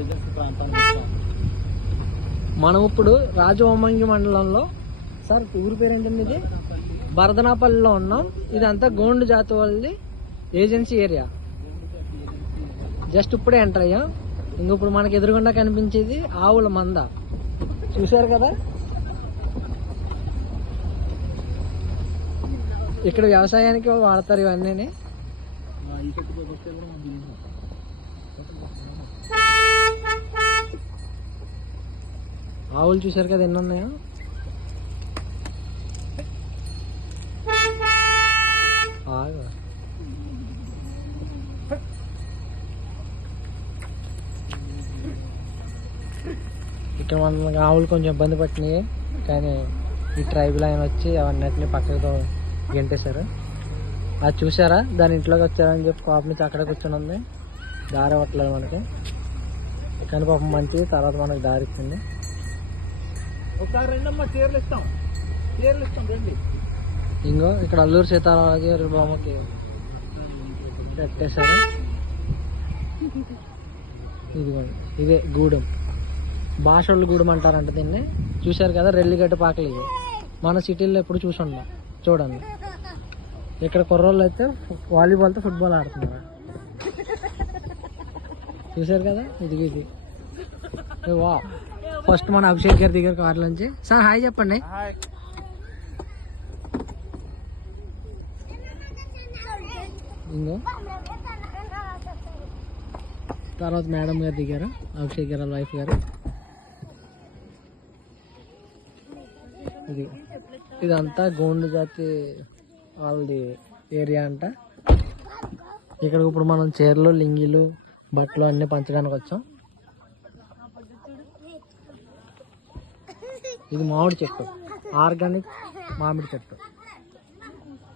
Agency ప్రాంతానికి వచ్చాం. మనం ఇప్పుడు రాజవొమ్మంగి మండలంలో, సార్ ఊరి పేరు ఏంటండి ఇది, బరదనాపల్లిలో ఉన్నాం. ఇదంతా గోండు జాతి వాళ్ళది ఏజెన్సీ ఏరియా. జస్ట్ ఇప్పుడే ఎంటర్ అయ్యాం. ఇంక ఇప్పుడు మనకి ఎదురుగుండా కనిపించేది ఆవుల మంద. చూశారు కదా, ఇక్కడ వ్యవసాయానికి వాడతారు ఇవన్నీ. ఆవులు చూశారు కదా ఎన్ని ఉన్నాయో. ఇక్కడ మన ఆవులు కొంచెం ఇబ్బంది పట్టినాయి, కానీ ఈ ట్రైబల్ ఆయన వచ్చి అవన్నిటిని పక్కకు గెంటేశారు. అది చూసారా, దాని ఇంట్లోకి వచ్చారని చెప్పి పాప నుంచి అక్కడే కూర్చొని ఉంది. దారి అవ్వట్లేదు మనకి, కానీ పాపం మంచిది. తర్వాత మనకి దారి ఇచ్చింది. ఒకసారి రెండమ్మా చీరలు ఇస్తాం, చీరలు ఇస్తాం రండి. ఇంకో ఇక్కడ అల్లూరు సీతారామరాజు బొమ్మకి పెట్టేశారు. ఇదిగోండి, ఇదే గూడెం, భాషోళ్ళు గూడెం అంటారంట దీన్ని. చూశారు కదా, రెల్లిగడ్డ పాకలు. ఇది మన సిటీల్లో ఎప్పుడు చూసుండ. చూడండి, ఇక్కడ కుర్రోళ్ళు అయితే వాలీబాల్తో ఫుట్బాల్ ఆడుతున్నారు. చూశారు కదా, ఇది వా. ఫస్ట్ మన అభిషేక్ గారి దగ్గర కార్ల నుంచి. సార్ హాయ్ చెప్పండి. ఇంకో తర్వాత మేడం గారు దిగారు, అభిషేక్ గారు వైఫ్ గారు. ఇదంతా గోండు జాతి వాళ్ళది ఏరియా అంట. ఇక్కడ ఇప్పుడు మనం చీరలు, లింగిలు, బట్టలు అన్నీ పంచడానికి వచ్చాం. ఇది మామిడి చెట్టు, ఆర్గానిక్ మామిడి చెట్టు.